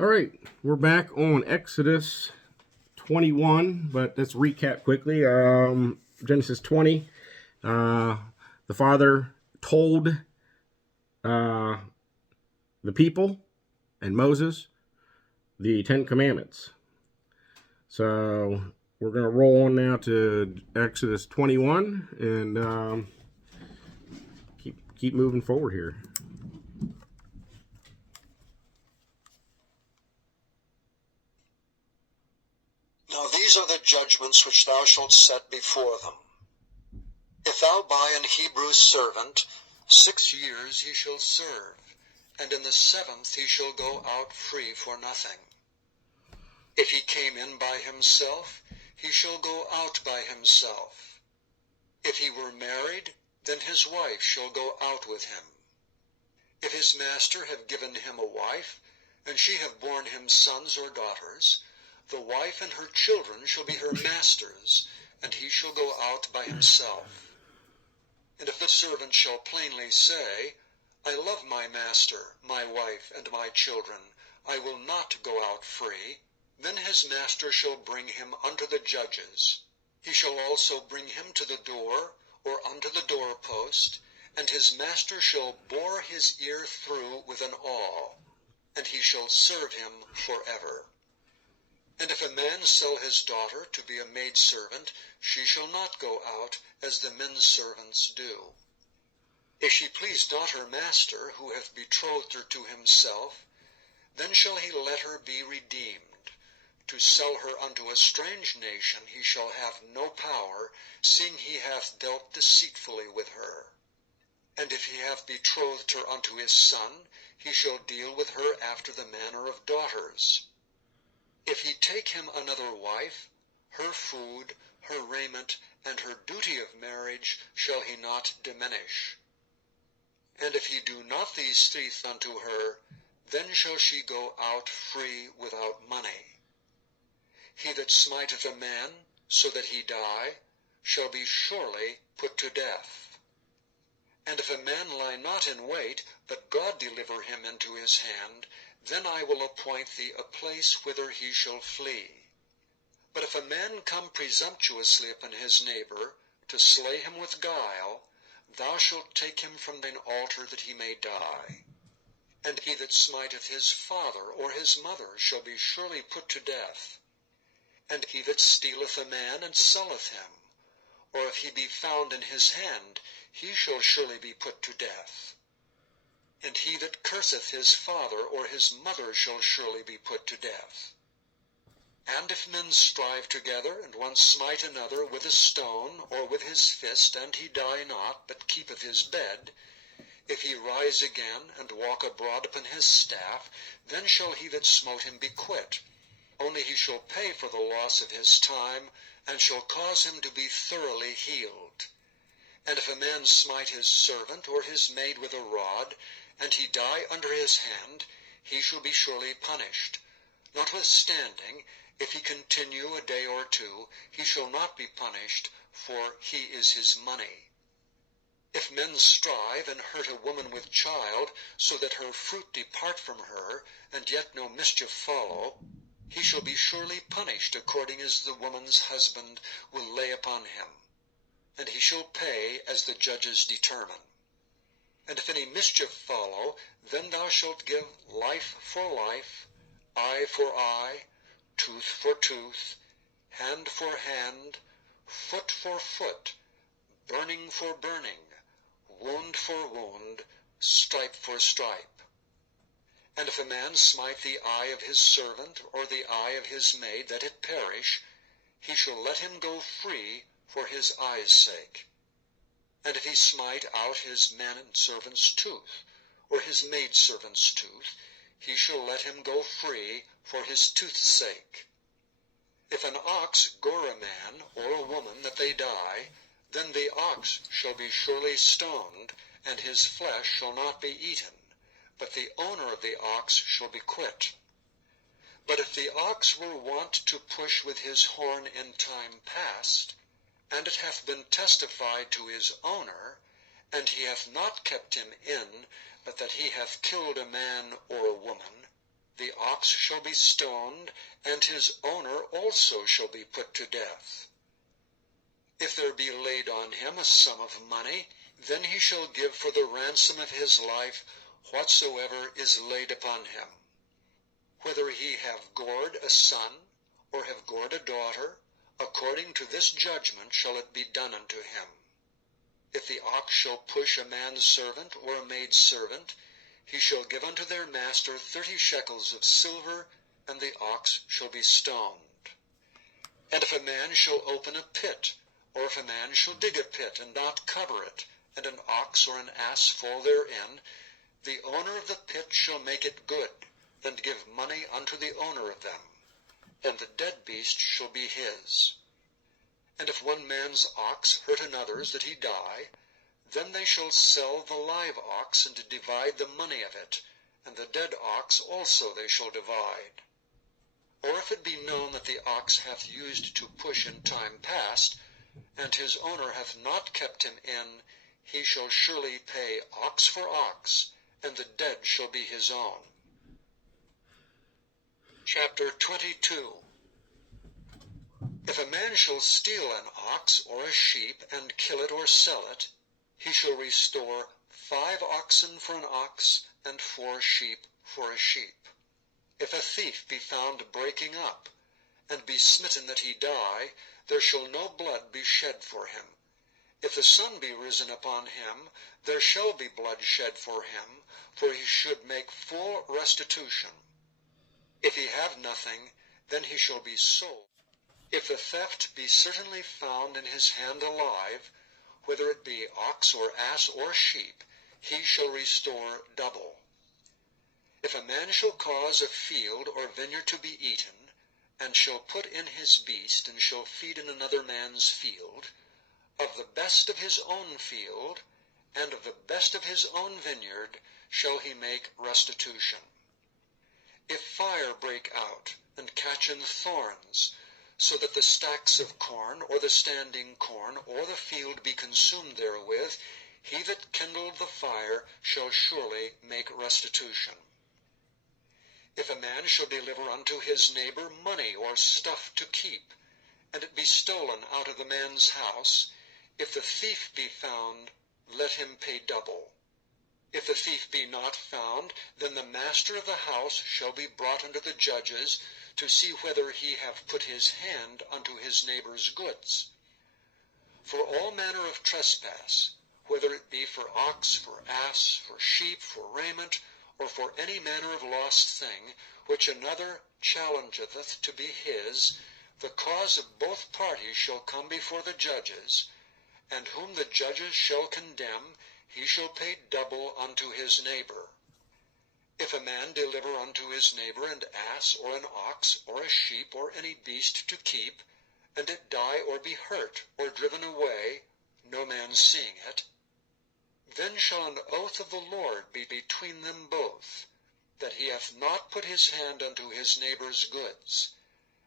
All right, we're back on Exodus 21, but let's recap quickly. Genesis 20, the Father told the people and Moses the Ten Commandments. So we're going to roll on now to Exodus 21 and keep moving forward here. Now these are the judgments which thou shalt set before them. If thou buy an Hebrew servant, 6 years he shall serve, and in the 7th he shall go out free for nothing. If he came in by himself, he shall go out by himself. If he were married, then his wife shall go out with him. If his master have given him a wife, and she have borne him sons or daughters, the wife and her children shall be her master's, and he shall go out by himself. And if the servant shall plainly say, I love my master, my wife, and my children, I will not go out free, then his master shall bring him unto the judges. He shall also bring him to the door, or unto the doorpost, and his master shall bore his ear through with an awl, and he shall serve him forever. And if a man sell his daughter to be a maidservant, she shall not go out as the men's servants do. If she please not her master, who hath betrothed her to himself, then shall he let her be redeemed. To sell her unto a strange nation he shall have no power, seeing he hath dealt deceitfully with her. And if he have betrothed her unto his son, he shall deal with her after the manner of daughters. If he take him another wife, her food, her raiment, and her duty of marriage shall he not diminish. And if he do not these things unto her, then shall she go out free without money. He that smiteth a man, so that he die, shall be surely put to death. And if a man lie not in wait, but God deliver him into his hand, then I will appoint thee a place whither he shall flee. But if a man come presumptuously upon his neighbor, to slay him with guile, thou shalt take him from thine altar that he may die. And he that smiteth his father or his mother shall be surely put to death. And he that stealeth a man and selleth him, or if he be found in his hand, he shall surely be put to death. And he that curseth his father or his mother shall surely be put to death. And if men strive together, and one smite another with a stone, or with his fist, and he die not, but keepeth his bed, if he rise again, and walk abroad upon his staff, then shall he that smote him be quit. Only he shall pay for the loss of his time, and shall cause him to be thoroughly healed. And if a man smite his servant or his maid with a rod, and he die under his hand, he shall be surely punished. Notwithstanding, if he continue a day or two, he shall not be punished, for he is his money. If men strive and hurt a woman with child, so that her fruit depart from her, and yet no mischief follow, he shall be surely punished according as the woman's husband will lay upon him, and he shall pay as the judges determine. And if any mischief follow, then thou shalt give life for life, eye for eye, tooth for tooth, hand for hand, foot for foot, burning for burning, wound for wound, stripe for stripe. And if a man smite the eye of his servant, or the eye of his maid, that it perish, he shall let him go free for his eye's sake. And if he smite out his manservant's tooth, or his maidservant's tooth, he shall let him go free for his tooth's sake. If an ox gore a man or a woman that they die, then the ox shall be surely stoned, and his flesh shall not be eaten, but the owner of the ox shall be quit. But if the ox were wont to push with his horn in time past, and it hath been testified to his owner, and he hath not kept him in, but that he hath killed a man or a woman, the ox shall be stoned, and his owner also shall be put to death. If there be laid on him a sum of money, then he shall give for the ransom of his life whatsoever is laid upon him. Whether he have gored a son, or have gored a daughter, according to this judgment shall it be done unto him. If the ox shall push a man's servant or a maid's servant, he shall give unto their master 30 shekels of silver, and the ox shall be stoned. And if a man shall open a pit, or if a man shall dig a pit, and not cover it, and an ox or an ass fall therein, the owner of the pit shall make it good, and give money unto the owner of them, and the dead beast shall be his. And if one man's ox hurt another's that he die, then they shall sell the live ox, and divide the money of it, and the dead ox also they shall divide. Or if it be known that the ox hath used to push in time past, and his owner hath not kept him in, he shall surely pay ox for ox, and the dead shall be his own. Chapter 22. If a man shall steal an ox or a sheep, and kill it or sell it, he shall restore 5 oxen for an ox, and 4 sheep for a sheep. If a thief be found breaking up, and be smitten that he die, there shall no blood be shed for him. If the sun be risen upon him, there shall be blood shed for him, for he should make full restitution. If he have nothing, then he shall be sold. If the theft be certainly found in his hand alive, whether it be ox or ass or sheep, he shall restore double. If a man shall cause a field or vineyard to be eaten, and shall put in his beast, and shall feed in another man's field, of the best of his own field, and of the best of his own vineyard, shall he make restitution. If fire break out, and catch in thorns, so that the stacks of corn, or the standing corn, or the field be consumed therewith, he that kindled the fire shall surely make restitution. If a man shall deliver unto his neighbor money or stuff to keep, and it be stolen out of the man's house, if the thief be found, let him pay double. If the thief be not found, then the master of the house shall be brought unto the judges, to see whether he have put his hand unto his neighbor's goods. For all manner of trespass, whether it be for ox, for ass, for sheep, for raiment, or for any manner of lost thing, which another challengeth to be his, the cause of both parties shall come before the judges, and whom the judges shall condemn, he shall pay double unto his neighbor. If a man deliver unto his neighbor an ass, or an ox, or a sheep, or any beast to keep, and it die or be hurt, or driven away, no man seeing it, then shall an oath of the Lord be between them both, that he hath not put his hand unto his neighbor's goods,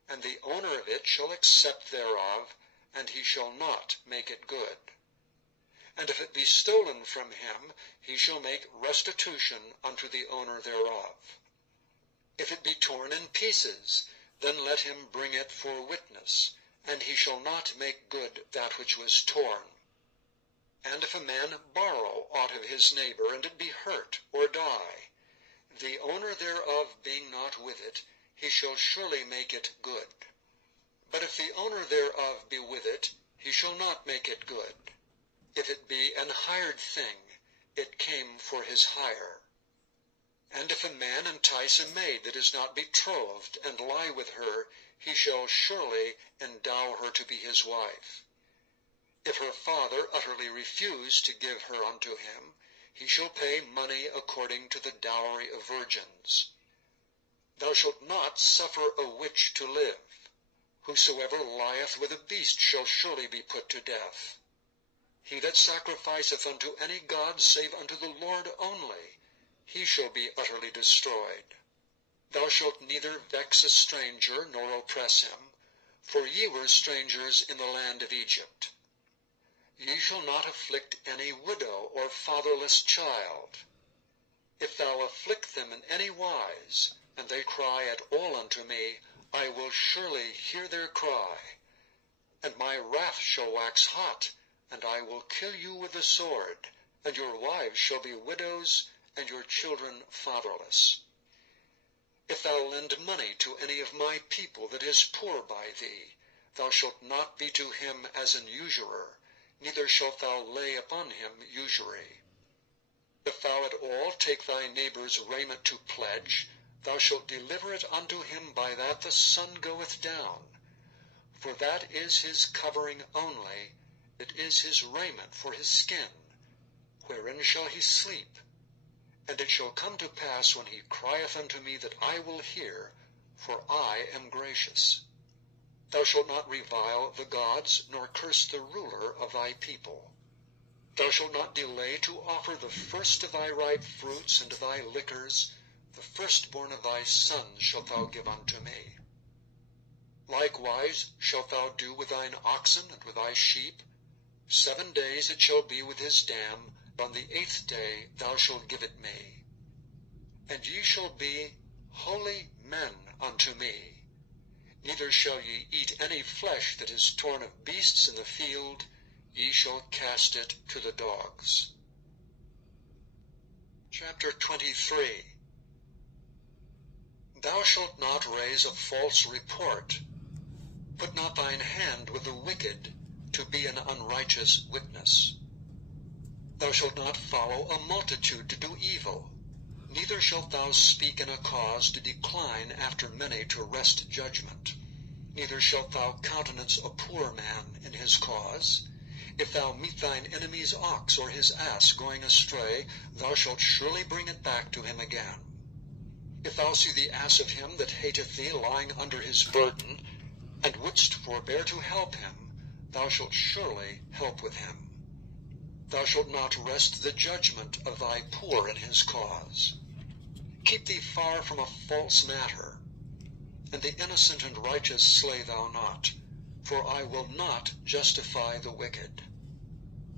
and the owner of it shall accept thereof, and he shall not make it good. And if it be stolen from him, he shall make restitution unto the owner thereof. If it be torn in pieces, then let him bring it for witness, and he shall not make good that which was torn. And if a man borrow aught of his neighbor, and it be hurt, or die, the owner thereof being not with it, he shall surely make it good. But if the owner thereof be with it, he shall not make it good. If it be an hired thing, it came for his hire. And if a man entice a maid that is not betrothed, and lie with her, he shall surely endow her to be his wife. If her father utterly refuse to give her unto him, he shall pay money according to the dowry of virgins. Thou shalt not suffer a witch to live. Whosoever lieth with a beast shall surely be put to death. He that sacrificeth unto any god save unto the Lord only, he shall be utterly destroyed. Thou shalt neither vex a stranger, nor oppress him, for ye were strangers in the land of Egypt. Ye shall not afflict any widow or fatherless child. If thou afflict them in any wise, and they cry at all unto me, I will surely hear their cry. And my wrath shall wax hot, and I will kill you with the sword, and your wives shall be widows, and your children fatherless. If thou lend money to any of my people that is poor by thee, thou shalt not be to him as an usurer, neither shalt thou lay upon him usury. If thou at all take thy neighbor's raiment to pledge, thou shalt deliver it unto him by that the sun goeth down. For that is his covering only, it is his raiment for his skin. Wherein shall he sleep? And it shall come to pass when he crieth unto me that I will hear, for I am gracious. Thou shalt not revile the gods, nor curse the ruler of thy people. Thou shalt not delay to offer the first of thy ripe fruits and of thy liquors, the firstborn of thy sons shalt thou give unto me. Likewise shalt thou do with thine oxen and with thy sheep. 7 days it shall be with his dam, on the 8th day thou shalt give it me. And ye shall be holy men unto me. Neither shall ye eat any flesh that is torn of beasts in the field, ye shall cast it to the dogs. Chapter 23. Thou shalt not raise a false report. Put not thine hand with the wicked, to be an unrighteous witness. Thou shalt not follow a multitude to do evil, neither shalt thou speak in a cause to decline after many to wrest judgment. Neither shalt thou countenance a poor man in his cause. If thou meet thine enemy's ox or his ass going astray, thou shalt surely bring it back to him again. If thou see the ass of him that hateth thee lying under his burden, and wouldst forbear to help him, thou shalt surely help with him. Thou shalt not wrest the judgment of thy poor in his cause. Keep thee far from a false matter, and the innocent and righteous slay thou not, for I will not justify the wicked.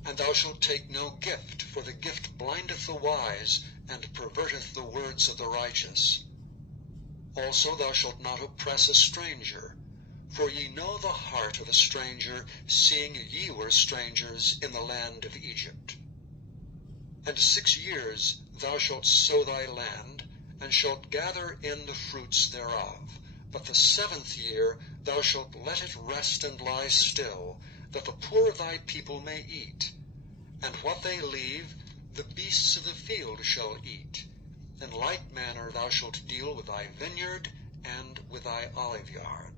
And thou shalt take no gift, for the gift blindeth the wise, and perverteth the words of the righteous. Also thou shalt not oppress a stranger, for ye know the heart of a stranger, seeing ye were strangers in the land of Egypt. And 6 years thou shalt sow thy land, and shalt gather in the fruits thereof. But the 7th year thou shalt let it rest and lie still, that the poor of thy people may eat. And what they leave, the beasts of the field shall eat. In like manner thou shalt deal with thy vineyard and with thy oliveyard.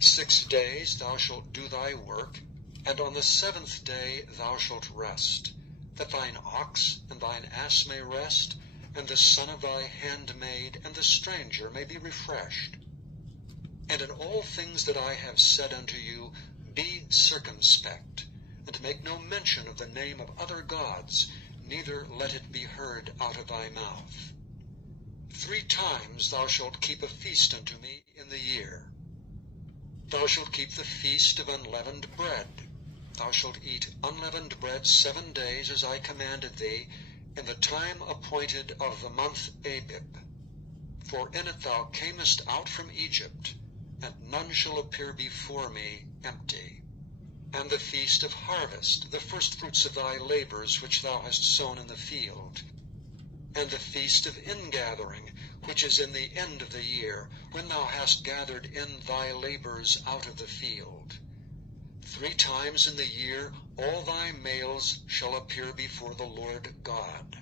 6 days thou shalt do thy work, and on the 7th day thou shalt rest, that thine ox and thine ass may rest, and the son of thy handmaid and the stranger may be refreshed. And in all things that I have said unto you, be circumspect, and make no mention of the name of other gods, neither let it be heard out of thy mouth. 3 times thou shalt keep a feast unto me in the year. Thou shalt keep the feast of unleavened bread. Thou shalt eat unleavened bread 7 days, as I commanded thee, in the time appointed of the month Abib. For in it thou camest out from Egypt, and none shall appear before me empty. And the feast of harvest, the firstfruits of thy labors which thou hast sown in the field. And the feast of ingathering, which is in the end of the year, when thou hast gathered in thy labors out of the field. 3 times in the year all thy males shall appear before the Lord God.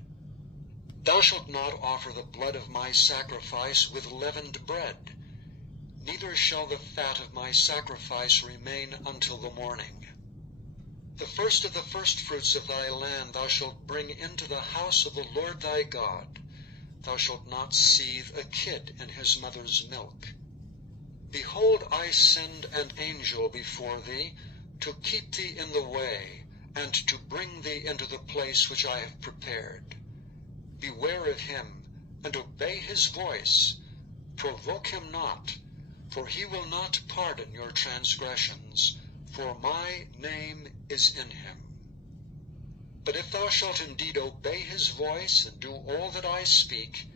Thou shalt not offer the blood of my sacrifice with leavened bread, neither shall the fat of my sacrifice remain until the morning. The first of the firstfruits of thy land thou shalt bring into the house of the Lord thy God. Thou shalt not seethe a kid in his mother's milk. Behold, I send an angel before thee, to keep thee in the way, and to bring thee into the place which I have prepared. Beware of him, and obey his voice. Provoke him not, for he will not pardon your transgressions, for my name is in him. But if thou shalt indeed obey his voice, and do all that I speak,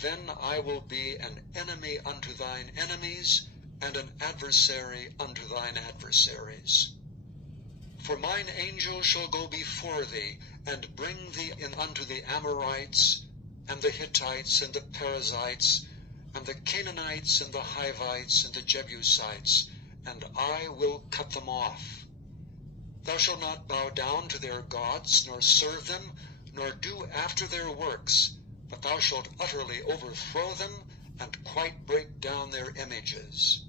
then I will be an enemy unto thine enemies, and an adversary unto thine adversaries. For mine angel shall go before thee, and bring thee in unto the Amorites, and the Hittites, and the Perizzites, and the Canaanites, and the Hivites, and the Jebusites, and I will cut them off. Thou shalt not bow down to their gods, nor serve them, nor do after their works, but thou shalt utterly overthrow them, and quite break down their images.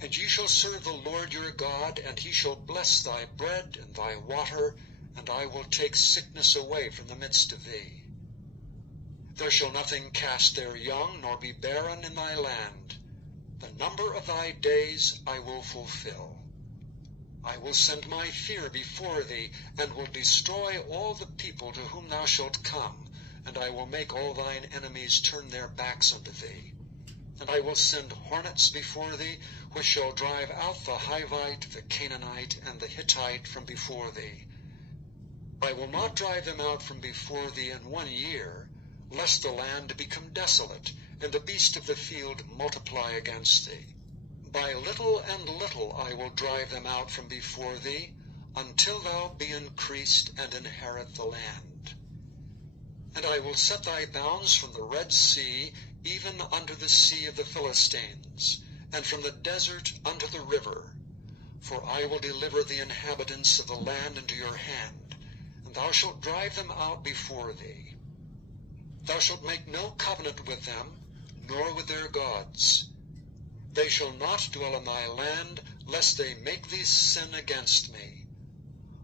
And ye shall serve the Lord your God, and he shall bless thy bread and thy water, and I will take sickness away from the midst of thee. There shall nothing cast their young, nor be barren in thy land. The number of thy days I will fulfill. I will send my fear before thee, and will destroy all the people to whom thou shalt come, and I will make all thine enemies turn their backs unto thee. And I will send hornets before thee, which shall drive out the Hivite, the Canaanite, and the Hittite from before thee. I will not drive them out from before thee in 1 year, lest the land become desolate, and the beast of the field multiply against thee. By little and little I will drive them out from before thee, until thou be increased and inherit the land. And I will set thy bounds from the Red Sea even unto the sea of the Philistines, and from the desert unto the river. For I will deliver the inhabitants of the land into your hand, and thou shalt drive them out before thee. Thou shalt make no covenant with them, nor with their gods. They shall not dwell in thy land, lest they make thee sin against me.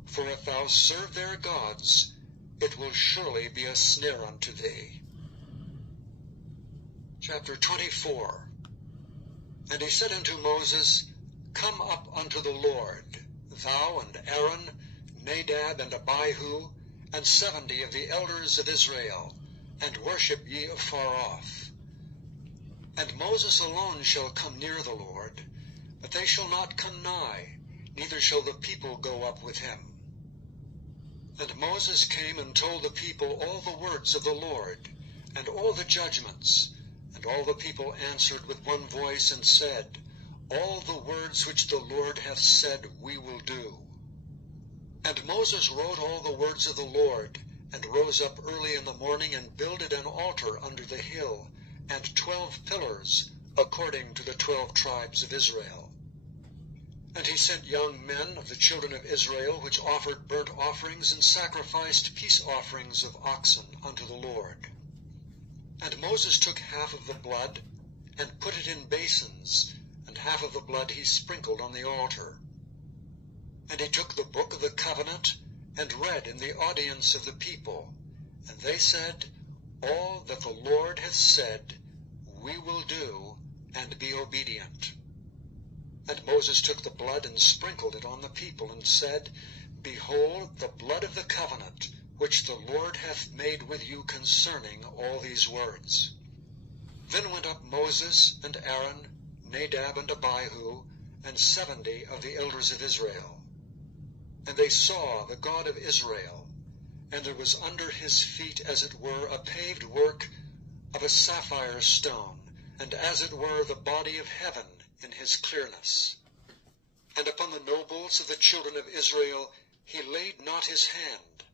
For if thou serve their gods, it will surely be a snare unto thee. Chapter 24. And he said unto Moses, Come up unto the Lord, thou and Aaron, Nadab and Abihu, and 70 of the elders of Israel, and worship ye afar off. And Moses alone shall come near the Lord, but they shall not come nigh, neither shall the people go up with him. And Moses came and told the people all the words of the Lord, and all the judgments. And all the people answered with one voice, and said, All the words which the Lord hath said we will do. And Moses wrote all the words of the Lord, and rose up early in the morning, and builded an altar under the hill, and 12 pillars, according to the 12 tribes of Israel. And he sent young men of the children of Israel, which offered burnt offerings and sacrificed peace offerings of oxen unto the Lord. And Moses took half of the blood, and put it in basins, and half of the blood he sprinkled on the altar. And he took the book of the covenant, and read in the audience of the people. And they said, All that the Lord hath said, we will do, and be obedient. And Moses took the blood, and sprinkled it on the people, and said, Behold the blood of the covenant, which the Lord hath made with you concerning all these words. Then went up Moses and Aaron, Nadab and Abihu, and 70 of the elders of Israel. And they saw the God of Israel, and there was under his feet as it were a paved work of a sapphire stone, and as it were the body of heaven in his clearness. And upon the nobles of the children of Israel he laid not his hand.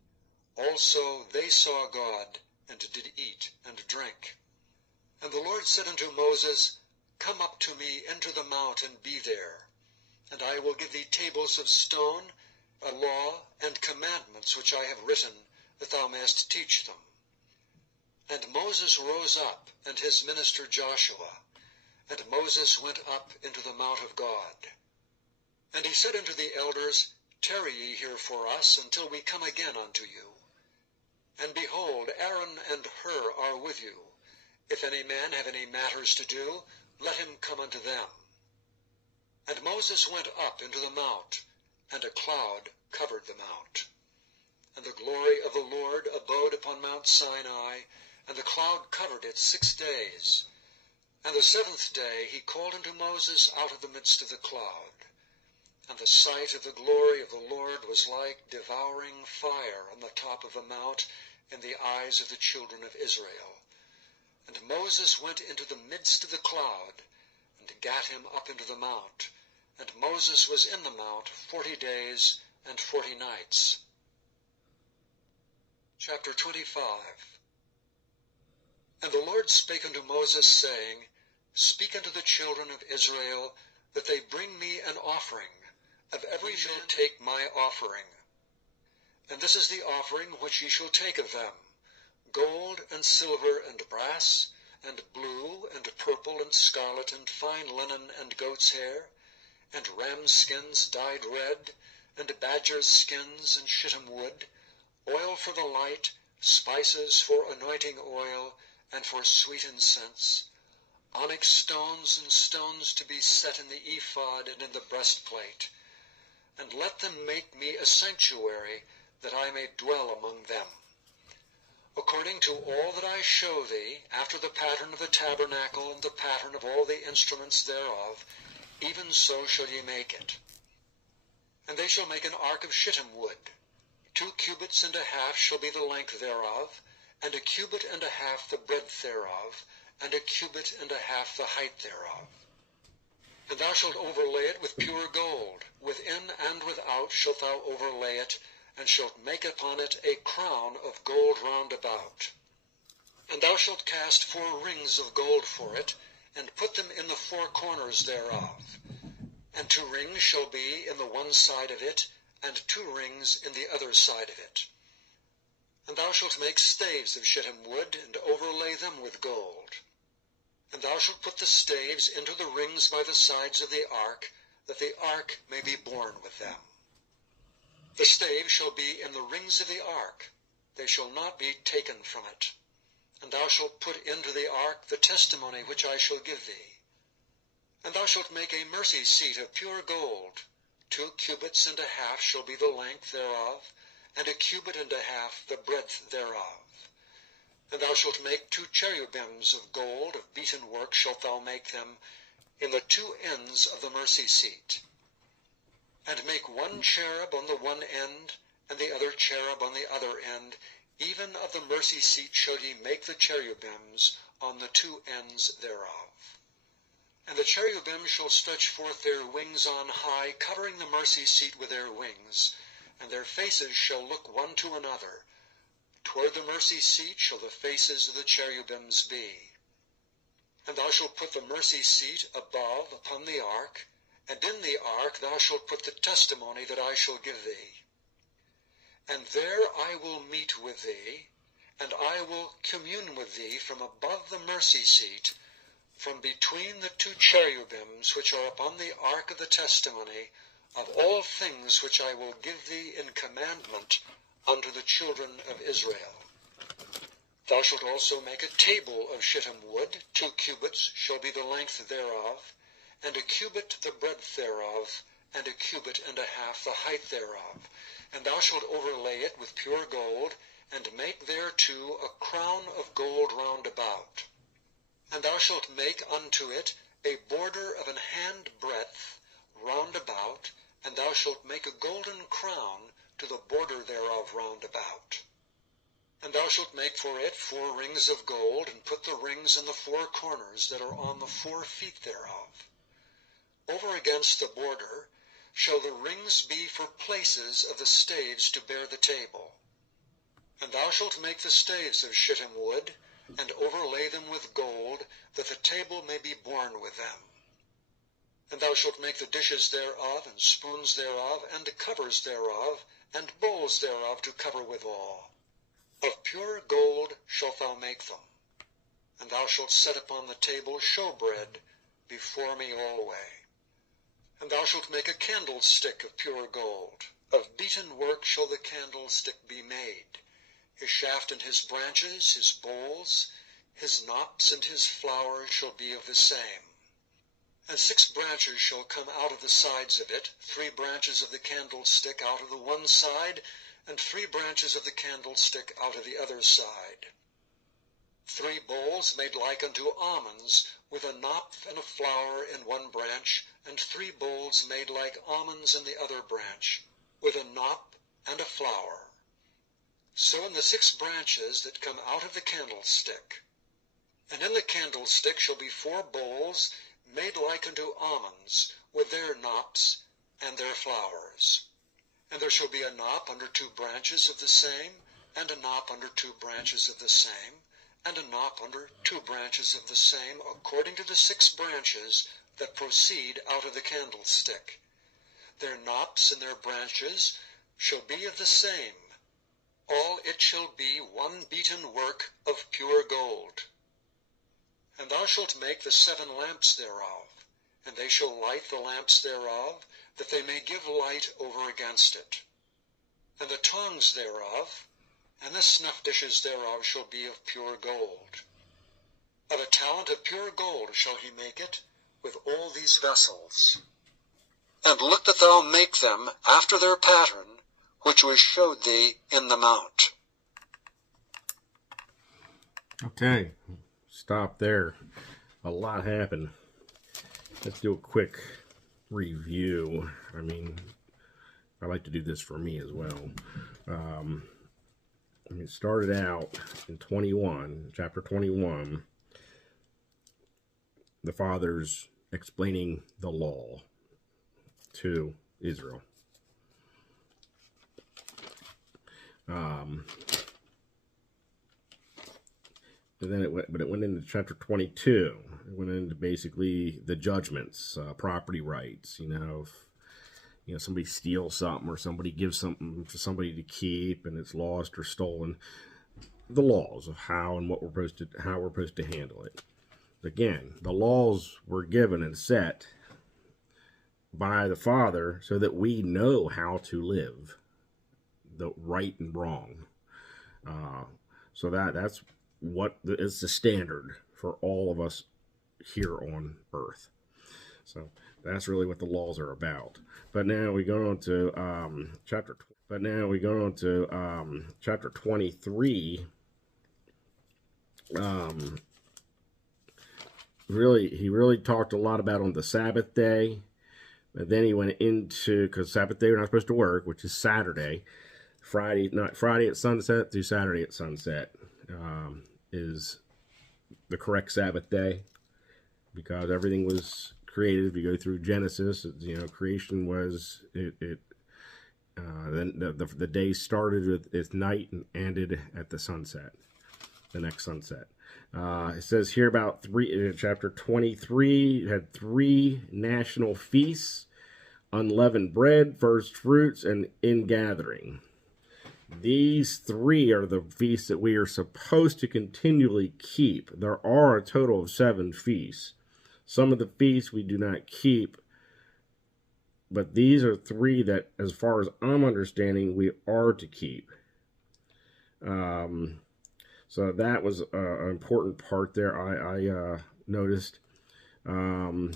Also they saw God, and did eat and drink. And the Lord said unto Moses, Come up to me into the mount, and be there. And I will give thee tables of stone, a law, and commandments which I have written, that thou mayest teach them. And Moses rose up, and his minister Joshua. And Moses went up into the mount of God. And he said unto the elders, Tarry ye here for us, until we come again unto you. And behold, Aaron and Hur are with you. If any man have any matters to do, let him come unto them. And Moses went up into the mount, and a cloud covered the mount. And the glory of the Lord abode upon Mount Sinai, and the cloud covered it 6 days. And the 7th day he called unto Moses out of the midst of the cloud. And the sight of the glory of the Lord was like devouring fire on the top of the mount in the eyes of the children of Israel. And Moses went into the midst of the cloud, and gat him up into the mount. And Moses was in the mount 40 days and 40 nights. Chapter 25. And the Lord spake unto Moses, saying, Speak unto the children of Israel, that they bring me an offering. Of every shall take my offering. And this is the offering which ye shall take of them: gold and silver and brass, and blue and purple and scarlet and fine linen and goat's hair, and ram's skins dyed red, and badger's skins and shittim wood, oil for the light, spices for anointing oil, and for sweet incense, onyx stones and stones to be set in the ephod and in the breastplate. And let them make me a sanctuary, that I may dwell among them. According to all that I show thee, after the pattern of the tabernacle and the pattern of all the instruments thereof, even so shall ye make it. And they shall make an ark of shittim wood. 2 cubits and a half shall be the length thereof, and 1 cubit and a half the breadth thereof, and 1 cubit and a half the height thereof. And thou shalt overlay it with pure gold. Within and without shalt thou overlay it, and shalt make upon it a crown of gold round about. And thou shalt cast 4 rings of gold for it, and put them in the 4 corners thereof. And 2 rings shall be in the one side of it, and 2 rings in the other side of it. And thou shalt make staves of shittim wood, and overlay them with gold. And thou shalt put the staves into the rings by the sides of the ark, that the ark may be borne with them. The staves shall be in the rings of the ark, they shall not be taken from it. And thou shalt put into the ark the testimony which I shall give thee. And thou shalt make a mercy seat of pure gold. 2 cubits and a half shall be the length thereof, and 1 cubit and a half the breadth thereof. And thou shalt make 2 cherubims of gold, of beaten work shalt thou make them, in the 2 ends of the mercy seat. And make 1 cherub on the one end, and the other cherub on the other end. Even of the mercy seat shall ye make the cherubims on the 2 ends thereof. And the cherubim shall stretch forth their wings on high, covering the mercy seat with their wings, and their faces shall look one to another. Toward the mercy seat shall the faces of the cherubims be. And thou shalt put the mercy seat above upon the ark, and in the ark thou shalt put the testimony that I shall give thee. And there I will meet with thee, and I will commune with thee from above the mercy seat, from between the 2 cherubims which are upon the ark of the testimony, of all things which I will give thee in commandment unto the children of Israel. Thou shalt also make a table of shittim wood. 2 cubits shall be the length thereof, and 1 cubit the breadth thereof, and 1 cubit and a half the height thereof. And thou shalt overlay it with pure gold, and make thereto a crown of gold round about. And thou shalt make unto it a border of an hand breadth round about, and thou shalt make a golden crown to the border thereof round about. And thou shalt make for it 4 rings of gold, and put the rings in the 4 corners that are on the 4 feet thereof. Over against the border shall the rings be for places of the staves to bear the table. And thou shalt make the staves of shittim wood, and overlay them with gold, that the table may be borne with them. And thou shalt make the dishes thereof, and spoons thereof, and covers thereof, and bowls thereof to cover withal. Of pure gold shalt thou make them. And thou shalt set upon the table showbread before me alway. And thou shalt make a candlestick of pure gold. Of beaten work shall the candlestick be made. His shaft and his branches, his bowls, his knops and his flowers shall be of the same. And 6 branches shall come out of the sides of it, 3 branches of the candlestick out of the one side, and 3 branches of the candlestick out of the other side. 3 bowls made like unto almonds, with a knop and a flower in one branch, and 3 bowls made like almonds in the other branch, with a knop and a flower. So in the 6 branches that come out of the candlestick. And in the candlestick shall be 4 bowls made like unto almonds, with their knops and their flowers. And there shall be a knop under 2 branches of the same, and a knop under 2 branches of the same, and a knop under 2 branches of the same, according to the 6 branches that proceed out of the candlestick. Their knops and their branches shall be of the same. All it shall be one beaten work of pure gold. And thou shalt make the 7 lamps thereof, and they shall light the lamps thereof, that they may give light over against it. And the tongues thereof, and the snuff dishes thereof shall be of pure gold. Of a talent of pure gold shall he make it, with all these vessels. And look that thou make them after their pattern, which was showed thee in the mount. Okay, stop there. A lot happened. Let's do a quick review. I mean, I like to do this for me as well. It started out in chapter 21, the father's explaining the law to Israel. And then it went into chapter 22. It went into basically the judgments, property rights. If somebody steals something or somebody gives something to somebody to keep and it's lost or stolen, the laws of how and we're supposed to handle it. Again, the laws were given and set by the Father so that we know how to live, the right and wrong. So that's what is the standard for all of us here on earth. So that's really what the laws are about. But now we go on to chapter 23. He really talked a lot about on the Sabbath day. But then he went into, because Sabbath day we're not supposed to work, which is Saturday. Friday at sunset through Saturday at sunset is the correct Sabbath day, because everything was created. If you go through Genesis, creation was then the day started with its night and ended at the sunset, the next sunset. It says here about chapter 23, it had 3 national feasts: unleavened bread, first fruits, and ingathering. These 3 are the feasts that we are supposed to continually keep. There are a total of 7 feasts. Some of the feasts we do not keep, but these are 3 that, as far as I'm understanding, we are to keep. So that was an important part there, I noticed. Now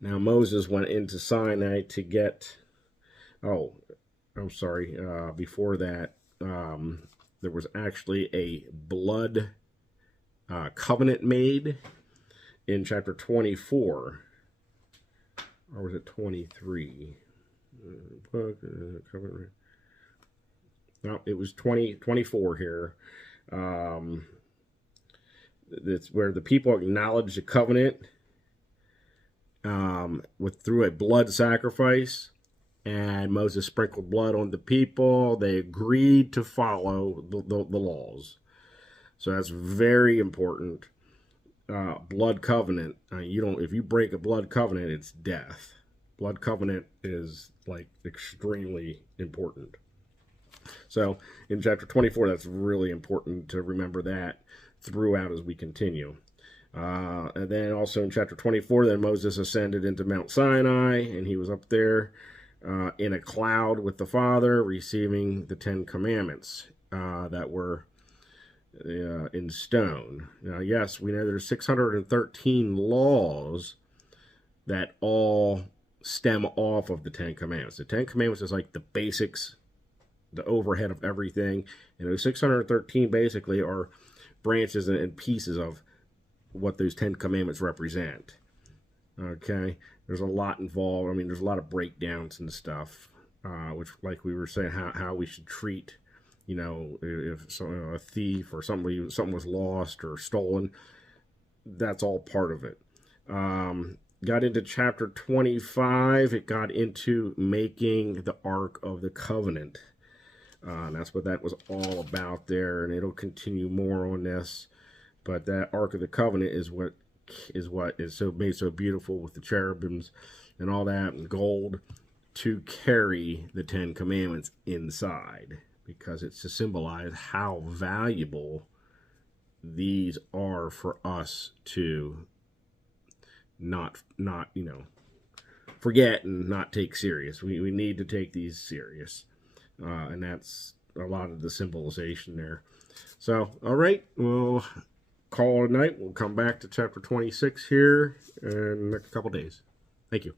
Moses went into Sinai to get... before that, there was actually a blood covenant made in chapter 24. Or was it 23? No, it was 24 here. That's where the people acknowledged the covenant through a blood sacrifice. And Moses sprinkled blood on the people. They agreed to follow the laws. So that's very important. Blood covenant. If you break a blood covenant, it's death. Blood covenant is extremely important. So in chapter 24, that's really important to remember that throughout as we continue. And then also in chapter 24, then Moses ascended into Mount Sinai, and he was up there in a cloud with the Father, receiving the 10 Commandments that were in stone. Now, yes, we know there's 613 laws that all stem off of the 10 Commandments. The 10 Commandments is like the basics, the overhead of everything. And those 613 basically are branches and pieces of what those 10 Commandments represent. Okay? There's a lot involved. There's a lot of breakdowns and stuff, which, like we were saying, how we should treat, You know, if a thief or something was lost or stolen, that's all part of it. Got into chapter 25. It got into making the Ark of the Covenant. And that's what that was all about there, and it'll continue more on this. But that Ark of the Covenant is what is so made so beautiful with the cherubims and all that and gold to carry the Ten Commandments inside, because it's to symbolize how valuable these are for us to not forget and not take serious. We need to take these serious, and that's a lot of the symbolization there. So, all right, we'll call it a night. We'll come back to chapter 26 here in a couple days. Thank you.